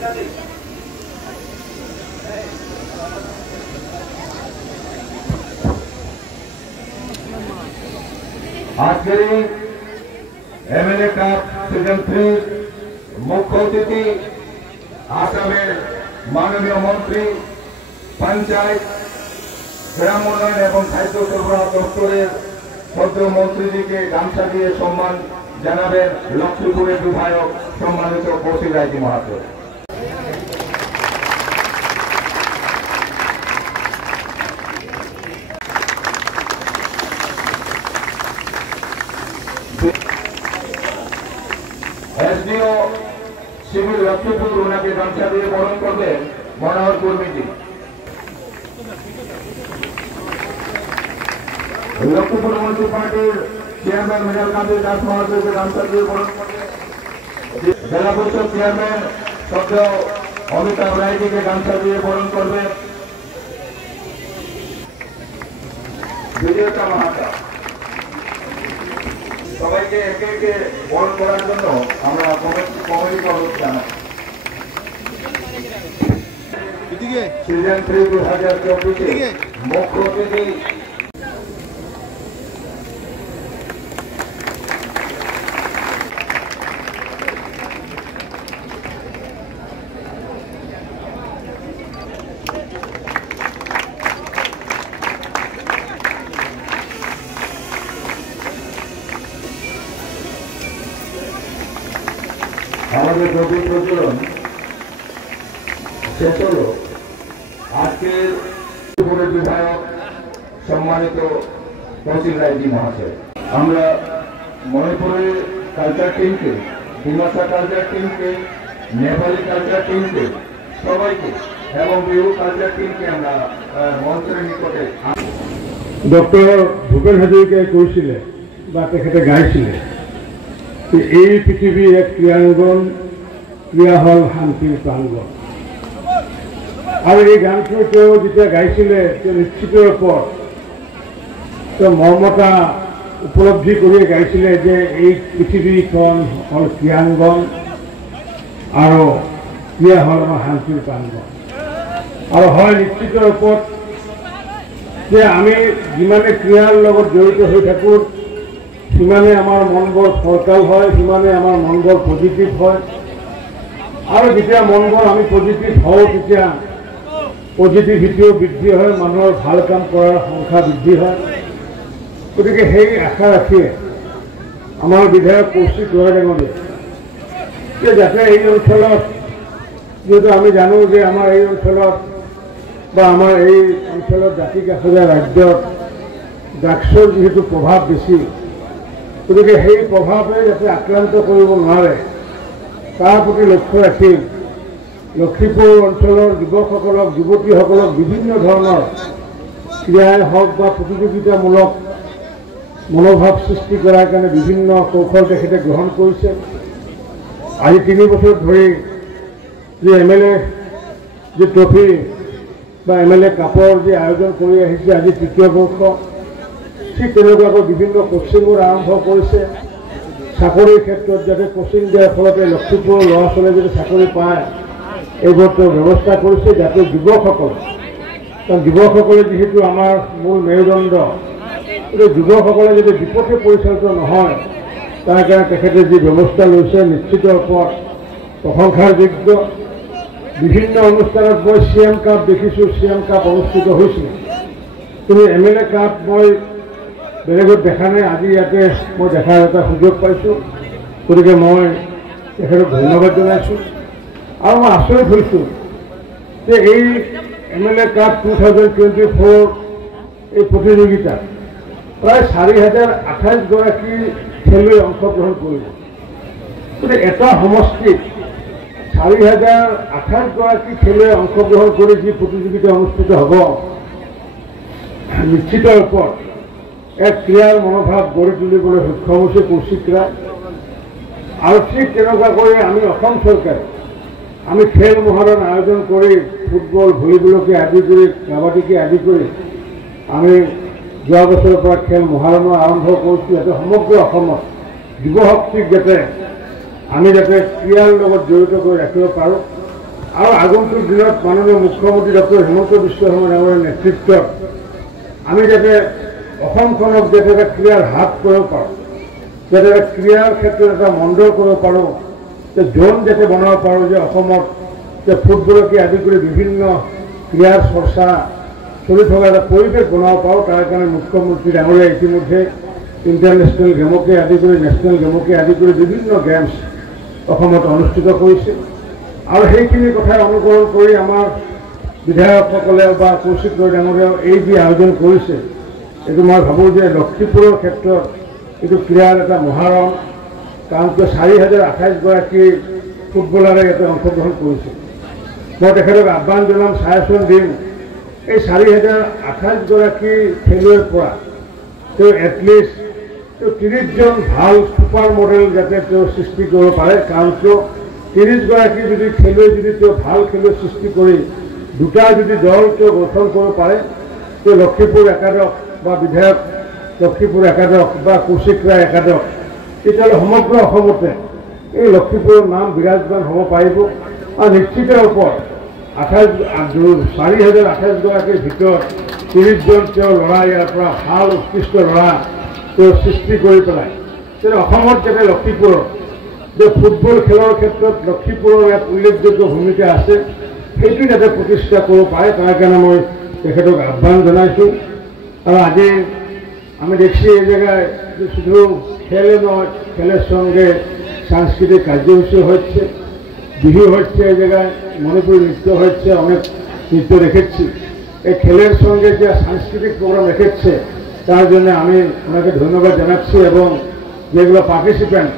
আজকের MLA cup সিজন 3 মুখ্য অতিথি আসামের মাননীয় মন্ত্রী পঞ্চায়েত গ্রাম উন্নয়ন এবং খাদ্য সরবরাহ দপ্তরের সদ্য মন্ত্রীজিকে গামছা দিয়ে সম্মান জানাবেন লক্ষ্মীপুরের বিধায়ক সম্মানিত কৌশিক রায়জি মাহাতো। एसडीओ शिविर लक्ष्मीपुर उनके गामछा दिए बरण करबेन मनोहर कর্মীজি। लक्ष्मीपुर म्यूनिसिपालिटीर चेयरमैन मृणाल कांति दास महोदय के गामछा दिए बरण करबेन। जिला परिषद चेयरमैन शब्द अमिताभ राय जी के गामछा दिए बरण करबेन। विजयता महाता সবাইকে একে একে বরণ করার জন্য আমরা কমিটিকে অনুরোধ জানাই। সিজন 3 2024 মুখ্য অতিথি আমাদের নবী প্রচলন শেষ হল। আজকের বিধায়ক সম্মানিত কৌশিক রায়জি মহাশয়, আমরা মণিপুরের কালচার টিমকে, ডিমাসা কালচার টিমকে, নেপালি কালচার টিমকে সবাইকে এবং বিহু কালচার টিমকে আমরা মঞ্চের নিকটে ডক্টর ভূপেন হাজৰিকাই কৈছিলে বা তেখেতে গাইছিলে এই পৃথিৱীৰ এক ক্ৰীড়াঙ্গন, ক্ৰীড়া হল শান্তিৰ প্ৰাংগণ। আৰু এই গানটো তেওঁ যেতিয়া গাইছিলে তেওঁ নিশ্চিত ৰূপত তেওঁ মৰ্মতা উপলব্ধি কৰিয়ে গাইছিলে যে এই পৃথিৱীখন হল ক্ৰীড়াঙ্গন আৰু ক্ৰীড়া হল আমাৰ শান্তিৰ প্ৰাংগণ। আৰু হয় নিশ্চিত ৰূপত যে আমি যিমানে ক্ৰীড়াৰ লগত জড়িত হৈ থাকোঁ সিমানে আমাৰ মনবোৰ ফৰকাল হয়, সিমানে আমাৰ মনবোৰ পজিটিভ হয়। আৰু যেতিয়া মনবোৰ আমি পজিটিভ হওঁ তেতিয়া পজিটিভিটিও বৃদ্ধি হয়, মানুহৰ ভাল কাম কৰাৰ সংখ্যা বৃদ্ধি হয়। গতিকে সেই আশা ৰাখিয়ে আমাৰ বিধায়ক কৌশিক ৰায়জি যে যাতে এই অঞ্চলত, যিহেতু আমি জানো যে আমাৰ এই অঞ্চলত বা আমাৰ এই অঞ্চলত জাতি কাষৰীয়া ৰাজ্যত ড্ৰাগছৰ যিহেতু প্ৰভাৱ বেছি, গতিকে সেই প্ৰভাৱে যাতে আক্ৰান্ত কৰিব নোৱাৰে তাৰ প্ৰতি লক্ষ্য ৰাখি লক্ষ্মীপুৰ অঞ্চলৰ যুৱকসকলক, যুৱতীসকলক বিভিন্ন ধৰণৰ ক্ৰীড়াই হওক বা প্ৰতিযোগিতামূলক মনোভাৱ সৃষ্টি কৰাৰ কাৰণে বিভিন্ন কৌশল তেখেতে গ্ৰহণ কৰিছে। আজি 3 বছৰ ধৰি যে এমএলএ যে ট্ৰফি বা এমএলএ কাপৰ যে আয়োজন কৰি আহিছে, আজি 3য় বৰ্ষ। ঠিক তেনেকুৱাকৈ বিভিন্ন কোচিংবোৰ আৰম্ভ কৰিছে। চাকৰিৰ ক্ষেত্ৰত যাতে কোচিং দিয়াৰ ফলতে লক্ষ্মীপুৰৰ ল'ৰা ছোৱালীয়ে যদি চাকৰি পায় এইবোৰ তেওঁ ব্যৱস্থা কৰিছে, যাতে যুৱকসকল, কাৰণ যুৱকসকলে যিহেতু আমাৰ মূল মেৰুদণ্ড, গতিকে যুৱকসকলে যদি বিপথে পৰিচালিত নহয় তাৰ কাৰণে তেখেতে যি ব্যৱস্থা লৈছে নিশ্চিত ৰূপত প্ৰশংসাৰ যোগ্য। বিভিন্ন অনুষ্ঠানত মই CM কাপ দেখিছোঁ, CM কাপ অনুষ্ঠিত হৈছিল, কিন্তু এমএলএ কাপ মই বেলেগত দেখা নাই। আজি ইয়াতে মই দেখাৰ এটা সুযোগ পাইছোঁ, গতিকে মই তেখেতক ধন্যবাদ জনাইছোঁ। আৰু মই আচৰিত হৈছোঁ যে এই এমএলএ কাপ 2024 এই প্ৰতিযোগিতাত প্ৰায় 4028 গৰাকী খেলুৱৈ অংশগ্ৰহণ কৰিব। গতিকে এটা সমষ্টিত 4028 গৰাকী খেলুৱৈ অংশগ্ৰহণ কৰি যি প্ৰতিযোগিতা অনুষ্ঠিত হ'ব, নিশ্চিত ৰূপত এক ক্ৰীড়াৰ মনোভাৱ গঢ়ি তুলিবলৈ সক্ষম হৈছে কৌশিক ৰায়। আৰু ঠিক তেনেকুৱাকৈ আমি অসম চৰকাৰে আমি খেল মহাৰণ আয়োজন কৰি ফুটবল, ভলীবলকে আদি কৰি, কাবাডীকে আদি কৰি আমি যোৱা বছৰৰ পৰা খেল মহাৰণৰ আৰম্ভ কৰিছোঁ, যাতে সমগ্ৰ অসমত যুৱশক্তিক যাতে আমি যাতে ক্ৰীড়াৰ লগত জড়িত কৰি ৰাখিব পাৰোঁ আৰু আগন্তুক দিনত মাননীয় মুখ্যমন্ত্ৰী ডক্টৰ হিমন্ত বিশ্ব শৰ্মা ডাঙৰীয়াৰ নেতৃত্বত আমি যাতে অসমখনক যাতে এটা ক্ৰীড়াৰ হাত কৰিব পাৰোঁ, যাতে এটা ক্ৰীড়াৰ ক্ষেত্ৰত এটা মণ্ডল কৰিব পাৰোঁ, যে জোন যাতে বনাব পাৰোঁ, যে অসমত যে ফুটবলকে আদি কৰি বিভিন্ন ক্ৰীড়াৰ চৰ্চা চলি থকা এটা পৰিৱেশ বনাব পাৰোঁ। তাৰ কাৰণে মুখ্যমন্ত্ৰী ডাঙৰীয়া ইতিমধ্যে ইণ্টাৰনেশ্যনেল গেমকে আদি কৰি নেশ্যনেল গেমকে আদি কৰি বিভিন্ন গেমছ অসমত অনুষ্ঠিত কৰিছে। আৰু সেইখিনি কথাই অনুকৰণ কৰি আমাৰ বিধায়কসকলে বা কৌশিক ৰয় ডাঙৰীয়াও এই যি আয়োজন কৰিছে, এইটো মই ভাবোঁ যে লক্ষীপুৰৰ ক্ষেত্ৰত এইটো ক্ৰীড়াৰ এটা মহাৰণ। কাৰণ কিয় 4028গৰাকী ফুটবলাৰে ইয়াতে অংশগ্ৰহণ কৰিছে। মই তেখেতক আহ্বান জনাম, ছাজেশ্যন দিম, এই 4028গৰাকী খেলুৱৈৰ পৰা তেওঁ এটলিষ্ট 30জন ভাল ছুপাৰ মডেল যাতে তেওঁ সৃষ্টি কৰিব পাৰে। কাৰণ কিয় 30গৰাকী যদি খেলুৱৈ যদি তেওঁ ভাল খেলুৱৈ সৃষ্টি কৰি দুটা যদি দল তেওঁ গঠন কৰিব পাৰে, তেওঁ লক্ষীপুৰ একাদশ বা বিধায়ক লক্ষীপুৰ একাদশ বা কৌশিক ৰায় একাদশ, তেতিয়াহ'লে সমগ্ৰ অসমতে এই লক্ষীপুৰৰ নাম বিৰাজমান হ'ব পাৰিব। আৰু নিশ্চিত ৰূপত 4028গৰাকীৰ ভিতৰত 30জন তেওঁ ল'ৰা ইয়াৰ পৰা ভাল উৎকৃষ্ট ল'ৰা তেওঁ সৃষ্টি কৰি পেলাই তেওঁ অসমত যাতে লক্ষীপুৰৰ যে ফুটবল খেলৰ ক্ষেত্ৰত লক্ষীপুৰৰ এক উল্লেখযোগ্য ভূমিকা আছে, সেইটো যাতে প্ৰতিষ্ঠা কৰিব পাৰে। তাৰ কাৰণে মই তেখেতক আহ্বান জনাইছোঁ। আৰু আজি আমি দেখছি এই জায়গায় শুধু খেলে নয়, খেলের সঙ্গে সাংস্কৃতিক কার্যসূচি হচ্ছে, বিহু হচ্ছে, এই জায়গায় মণিপুরী নৃত্য হচ্ছে, অনেক নৃত্য রেখেছি। এই খেলের সঙ্গে যে সাংস্কৃতিক প্রোগ্রাম রেখেছে তার জন্য আমি ওনাকে ধন্যবাদ জানাচ্ছি এবং যেগুলো পার্টিসিপেন্ট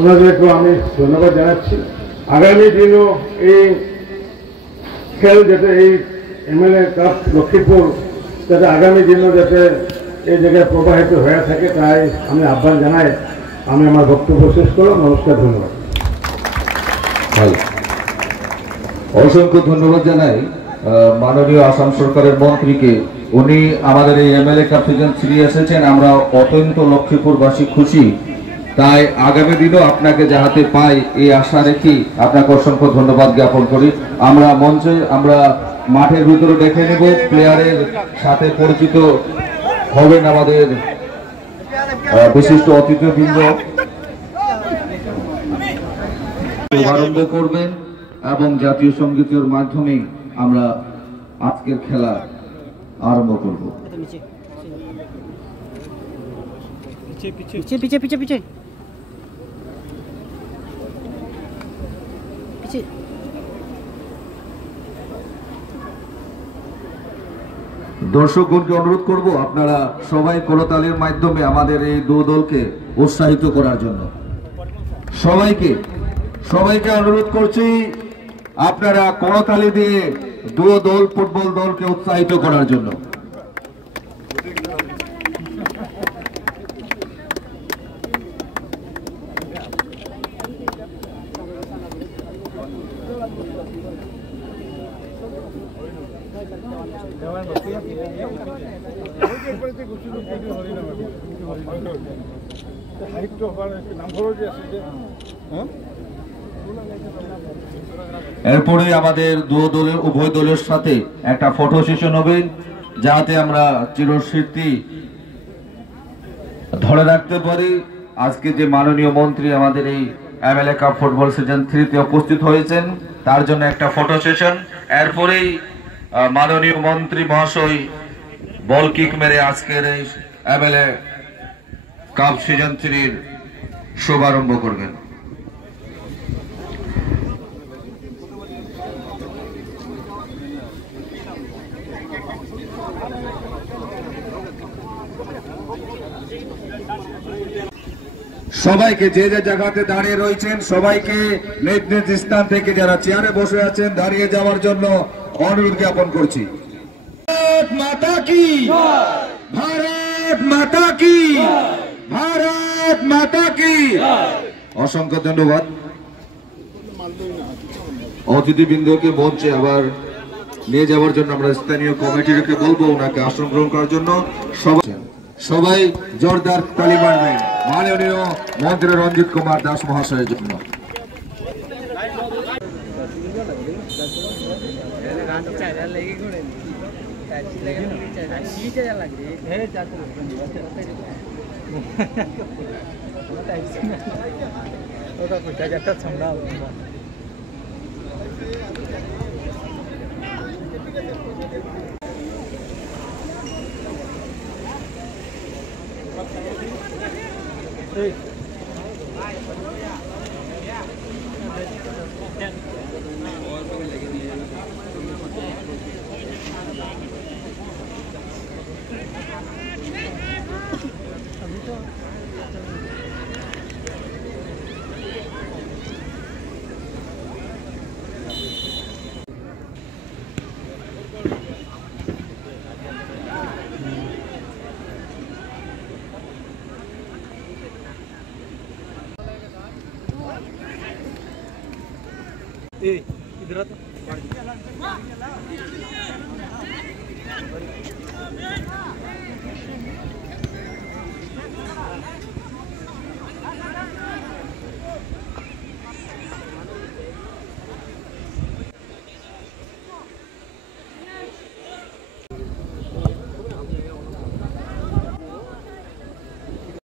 ওনাদেরকেও আমি ধন্যবাদ জানাচ্ছি। আগামী দিনও এই খেল যাতে এই MLA কাপ লক্ষ্মীপুর যাতে আগামী দিনও যাতে এই জায়গায় প্রবাহিত হয়ে থাকে তাই আমি আহ্বান জানাই আমি আমার বক্তব্য শেষ করলাম। নমস্কার, ধন্যবাদ। অসংখ্য ধন্যবাদ জানাই মাননীয় আসাম সরকারের মন্ত্রীকে। উনি আমাদের এই MLA কাপ সিজন 3 এসেছেন, আমরা অত্যন্ত লক্ষ্মীপুরবাসী খুশি। তাই আগামী দিনও আপনাকে যাহাতে পাই এই আশা রেখে আপনাকে অসংখ্য ধন্যবাদ জ্ঞাপন করি। আমরা মঞ্চে আমরা মাঠের ভিতরে দেখে নেব, প্লেয়ারের সাথে পরিচিত হবেন আমাদের বিশিষ্ট অতিথিবৃন্দ, শুভারম্ভ করবেন এবং জাতীয় সঙ্গীতের মাধ্যমে আমরা আজকের খেলা আরম্ভ করব। पीछे पीछे पीछे पीछे पीछे দর্শকগণকে অনুরোধ করব আপনারা সবাই করতালির মাধ্যমে আমাদের এই দু দলকে উৎসাহিত করার জন্য সবাইকে অনুরোধ করছি আপনারা করতালি দিয়ে দু দল ফুটবল দলকে উৎসাহিত করার জন্য। এরপরে আমাদের উভয় দলের সাথে একটা ফটো সেশন হবে, যাতে আমরা চিরস্মৃতি ধরে রাখতে পারি। আজকে যে মাননীয় মন্ত্রী আমাদের এই MLA কাপ ফুটবল সিজন 3 উপস্থিত হয়েছেন, তার জন্য একটা ফটো সেশন। এরপরেই মাননীয় মন্ত্রী মহাশয় বল কিক মেরে আজকের এই MLA কাপ সিজন 3 শুভারম্ভ করবেন। সবাইকে যে যে জায়গাতে দাঁড়িয়ে রয়েছেন সবাইকে নিজ নিজ স্থান থেকে যারা চেয়ারে বসে আছেন দাঁড়িয়ে যাওয়ার জন্য অনুরোধ জ্ঞাপন করছি। ভারত মাতা কি, ভারত মাতা কি, ভারত মাতা কি। অসংখ্য ধন্যবাদ। অতিথিবৃন্দকে মঞ্চে আবার নিয়ে যাওয়ার জন্য আমরা স্থানীয় কমিটিকে বলবো ওনাকে আসন গ্রহণ করার জন্য। সবাই জোরদার তালি মারবেন মাননীয় মন্ত্রী রঞ্জিত কুমার দাস মহাশয়ের জন্য। इधर